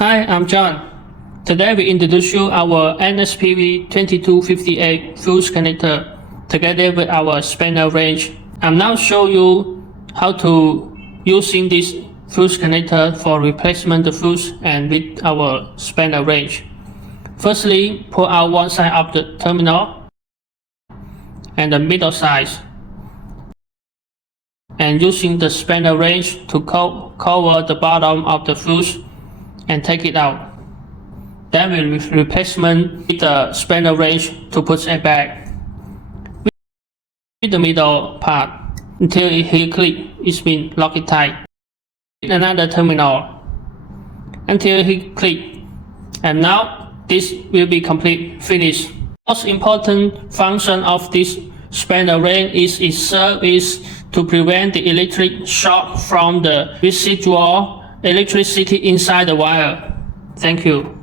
Hi, I'm John. Today we introduce you our NSPV 2258 fuse connector together with our spanner range. I'm now show you how to using this fuse connector for replacement the fuse and with our spanner range. Firstly, pull out one side of the terminal and the middle side, and using the spanner range to cover the bottom of the fuse and take it out. Then we replacement with the spanner range to put it back with the middle part until it hit click. It's been lock it tight. With another terminal until it hit click, and now this will be complete finished. Most important function of this spanner range is its service to prevent the electric shock from the residual electricity inside the wire. Thank you.